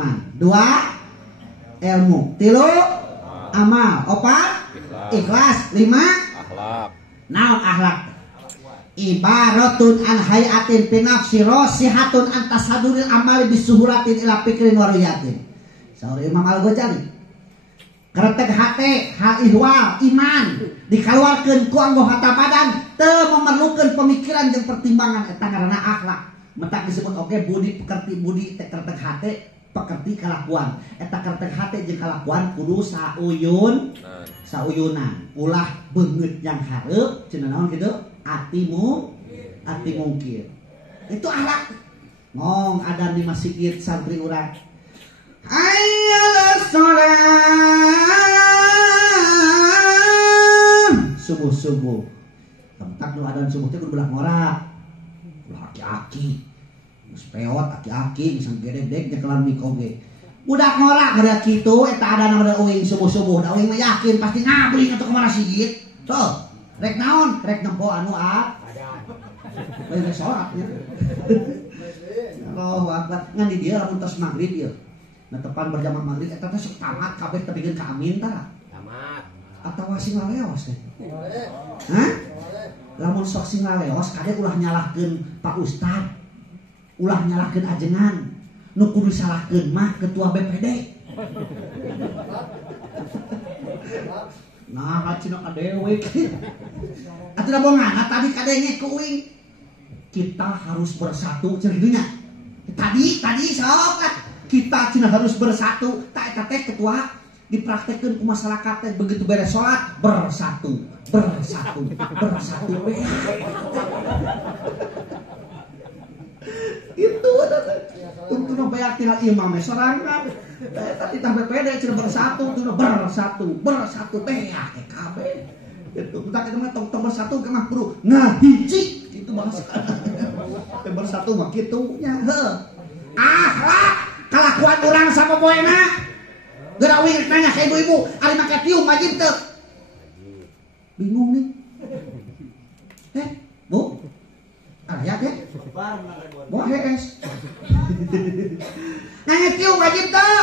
iman. 2 ilmu. 3 amal. 4 ikhlas. 5 Akhlak. naon akhlak. Ibaratun an hayatin fi nafsi rasihatun an tasaduril amali bisuhuratin ila fikrin wariyatin. Saur Imam Al-Ghazali. Keretek hate hal ihwal iman dikeluarkeun ku anggota badan teu memerlukeun pemikiran jeung pertimbangan eta ngaranna akhlak. Mentak disebut oke budi pekerti budi teh keretek hate pekerti kalakuan. Eta keretek hate jeung kalakuan kudu sauyunan. Ulah beungeut yang hareup cenah naon kitu? Ati mungkir. Itu akhlak. Ngong ada di masjid santri urang. Hayya salat. Subuh. Tempat nu adan subuh teh kudu belah ngora. Ulah aki-aki. Geus peot aki-aki geus gedeg-deg nyekelan mikoge. Budak ngora kada kitu eta adana mah euing subuh-subuh. Da euing mah yakin pasti ngabring atuh ka masjid. Tuh. Rek naon? Rek nempo anu Rek sholat ya. Allahu Akbar. Ngan di dieu lamun tos magrib ieu. Netepan berjamaah magrib eta teh sok tamat kabeh teh pikeun ka amin tah. Tamat. Atawa sing ngaleos teh. Hah? Lamun sok sing ngaleos kade ulah nyalahkeun Pak Ustad. Ulah nyalahkeun ajengan. Nu kudu salahkeun mah ketua BPD. Nah, cina kadewe. Atuh bongan tadi kadenge kuing. Kita harus bersatu ceurinya. Tadi sok kita cina harus bersatu. Tak eta teh ketua dipraktekkeun ku masyarakat teh begitu beres salat bersatu. Itu untuk membayar tinggal imam sorangan. Tadi tambah pede cina bersatu teh ya kabeh. Itu kita mah tong bersatu ke mah kudu ngahiji itu bahasa. Bersatu mah kitu nya heuh. Akhlak kalakuan urang sapopoena. Geura wing nanya ka ibu-ibu, ari make tiung wajib teu? Bingung nih. Bu? Aya teh? Wah hees. Nanya tiung wajib teu?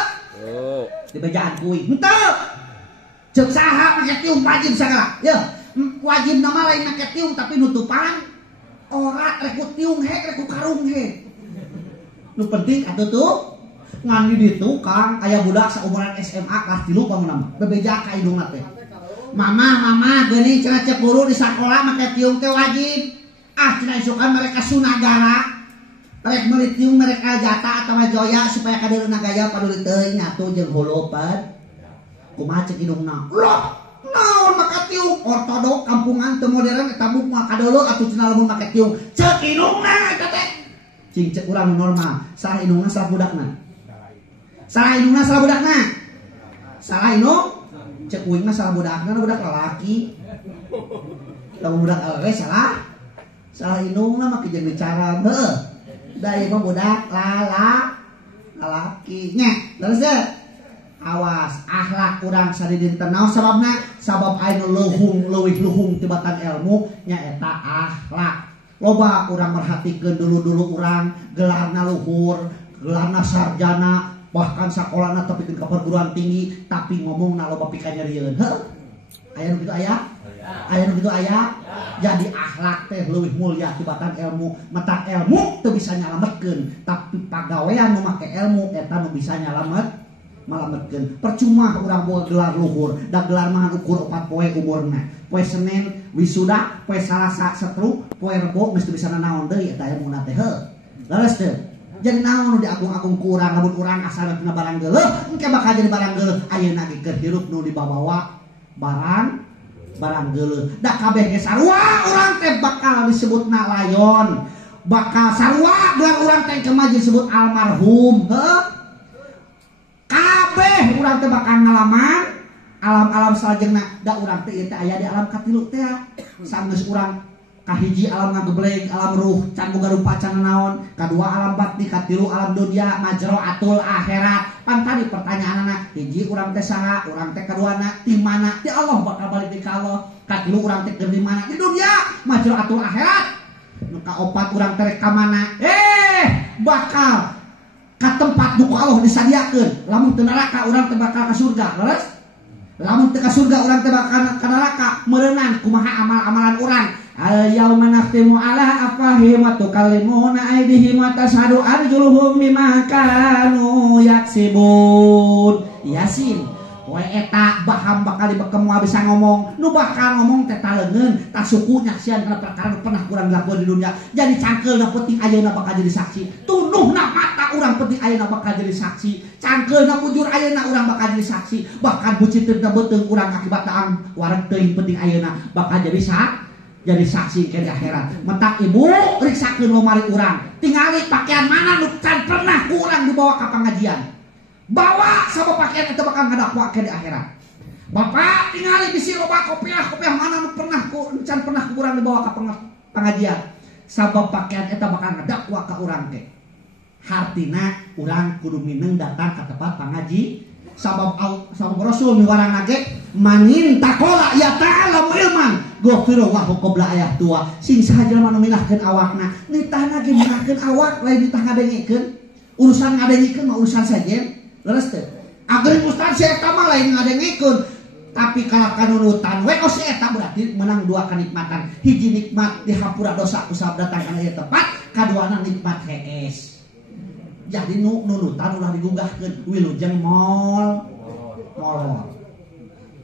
Di bejaan kuing. Henteu. Ceuk saha make tiung wajib sagala. Yeuh, wajib nama lain make tiung tapi nutupan. Ora rek ku tiung he, rek ku karung he. Nu penting atuh tuh ngan di ditu Kang aya budak saumuran SMA kelas 3 pamunna mah. Bebeja ka hidungna teh. Mama geuning cenah cek guru di sakola make tiung teh wajib. Cenah isukan mereka sunagara. Rek meuli tiung mereka jata atawa joya supaya kadeurna gaya paduli teuing atuh jeung holopan. Kumaha cek hidungna? Loh, naon make tiung ortodok kampungan teu modern eta buk mah kadeuleu atuh cenah lamun make tiung. Cek hidungna eta teh. Cing cek urang normal. Salah hidungna salah budakna. Salah indung cek uing mah salah budakna budak lalaki. Lamun budak awewe salah indungna mah kejeun bicara heuh. Da ieu mah budak lalaki. Nya, terus awas akhlak urang sadidin teh naon sababna? Sabab anu leuwih luhung tibatan ilmu nya eta akhlak. Loba urang merhatikeun dulu urang gelarna luhur, gelarna sarjana, bahkan sakolana tapi ke perguruan tinggi tapi ngomongna loba pikanyarieun. Heuh. Aya nu kitu aya? Jadi akhlak teh leuwih mulia tibatan ilmu. Matak ilmu teu bisa nyalametkeun, tapi pagawean nu make ilmu eta nu bisa malametkeun. Percuma urang boga gelar luhur, da gelar mah ukur 4 poe umurna. Poe Senin wisuda, poe Salasa setruk, poe Rebo mesti bisa nanaon deui eta ilmuna teh. Heuh. Leres teu? Jadi naon nu diagung-agung ku urang lamun urang asal tina barang geuleuh engke bakal jadi barang geuleuh ayeuna ge keur hirup nu dibawa barang geuleuh da kabeh ge sarua urang teh bakal disebutna layon bakal sarua gelar urang teh kemah disebut almarhum heuh kabeh urang teh bakal ngalaman alam-alam salajengna da urang teh ieu teh aya di alam katilu teh sanggeus urang kahiji alam ngagebleg alam ruh can boga rupa can naon kadua alam batni katilu alam dunia majraatul akhirat pan tadi pertanyaanna hiji urang teh saha urang teh kaduana di mana ti Allah bakal balik di ka Allah katilu urang teh keur di mana di dunia majraatul akhirat nu kaopat urang teh ka mana bakal ka tempat nu Allah disadiakeun. Lamun teu neraka urang teh bakal ka surga, leres? Lamun teu ka surga urang teh bakal ka neraka, meureunang kumaha amal-amalan urang. Al-yauma nakhtimu ala afwahihim wa tukallimuna aydihim wa tashhadu arjuluhum bima kanu yaksibun. Yasin. We eta baham bakal dibekem moal bisa ngomong, nu bakal ngomong teh taleungeun, tah suku nyaksian kana perkara nu pernah urang lakukeun di dunia. Jadi cangkeulna penting ayeuna bakal jadi saksi. Tunduhna mata urang penting ayeuna bakal jadi saksi. Cangkeulna bujur ayeuna urang bakal jadi saksi. Bahkan buciteuna beuteung urang akibat daang wareg teuing penting ayeuna bakal jadi saksi ke di akhirat. Mentak ibu riksakeun lomari urang, tingali pakaian mana nu can pernah ku urang dibawa ka pangajian. Bawa sabab pakaian itu bakal ngadakwa ke di akhirat. Bapak tingali bisi loba kopiah mana nu pernah ku can pernah ku urang dibawa ka pangajian. Sabab pakaian itu bakal ngadakwa ka urang teh. Hartina urang kudu mineng datang ka tempat pangaji. Sabab Rasul miwarang nage manin takola ya ta'ala ilman gofiro wa qabla ayah tua sing saja manu minahkeun awakna nitahna ge minahkeun awak lain nitah ngadengikeun urusan ngadengikeun mah urusan sajen leres teh ageun ustaz saya eta mah lain ngadengikeun tapi kalau kanunutan we ose eta berarti menang dua kenikmatan hiji nikmat dihapura dosa ku sabab datang kana ieu tempat kaduana nikmat hees. Jadi nunutan ulah digugahkeun wilujeng mall.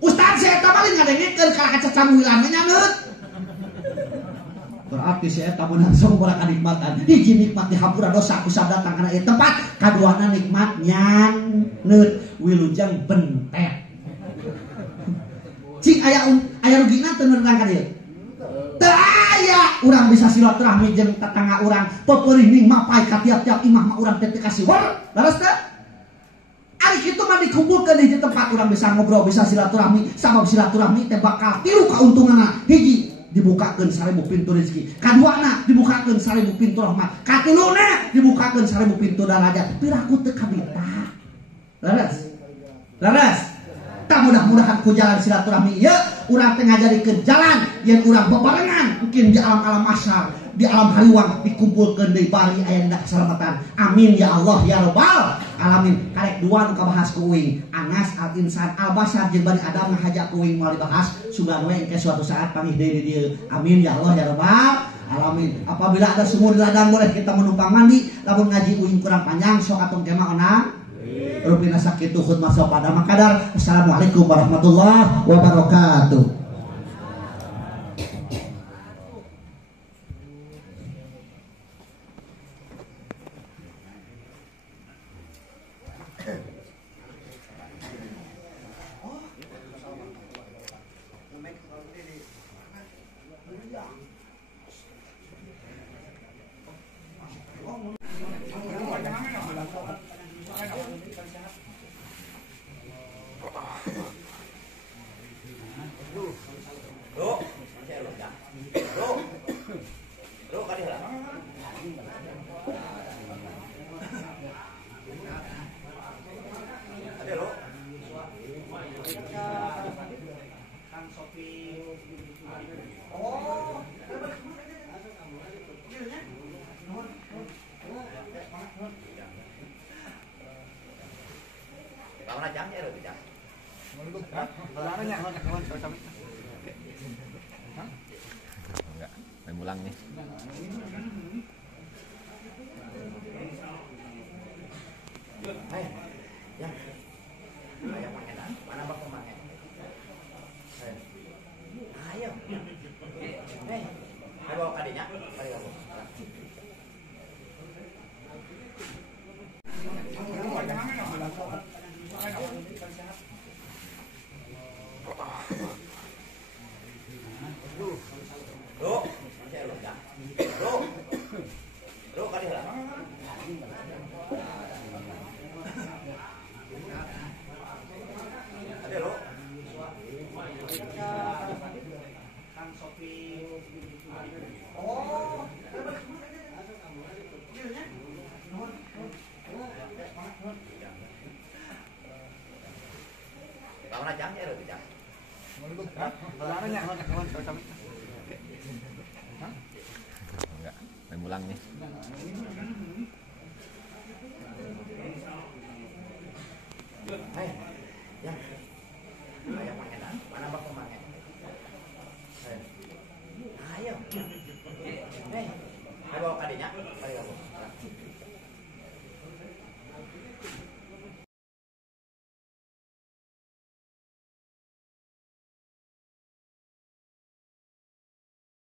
Ustaz saya eta mah ngadengikeun ka cacamwilan nya neut. Berarti saya eta meunang sabaraha kanikmatan. Hiji nikmat dihapura dosa ku sabab datang kana ieu tempat, kaduana nikmat nyan neut wilujeng bentet. Cing aya rugina teu neurang ka dieu. Teu aya urang bisa silaturahmi jeung tetangga urang pepeurih ning mapai ka tiap-tiap imah mah urang teh kasih wer leres teh ari kitu mah dikumpulkeun di tempat urang bisa ngobrol bisa silaturahmi sabab silaturahmi teh bakal tilu kauntunganna hiji dibukakeun 1000 pintu rezeki kaduana dibukakeun 1000 pintu rahmat katiluna dibukakeun 1000 pintu darajat piraku teu kabita leres tak mudah-mudahan ku jalan silaturahmi ieu urang teh ngajarikeun jalan yen urang bebarengan mungkin di alam-alam masyar di alam haliwang dikumpulkeun deui bari aya dina keselamatan amin ya Allah ya rabbal alamin. Karek dua nu kabahas ku uing Anas al insan al basar jeung Bani Adam ngahajak ku uing moal dibahas sugan we engke suatu saat panggih deui di dieu amin ya Allah ya rabbal alamin. Apabila ada sumur di ladang boleh kita menumpang mandi lamun ngaji uing kurang panjang sok atuh kemah onang rupina sakitu khutbah pada makadar. Assalamualaikum warahmatullahi wabarakatuh. Enggak, main ulang nih. Hai, ya. Ayo paketan, mana bapak paket? Ayo. Ayo bawa adiknya, ayo bawa. Enggak, main ulang nih.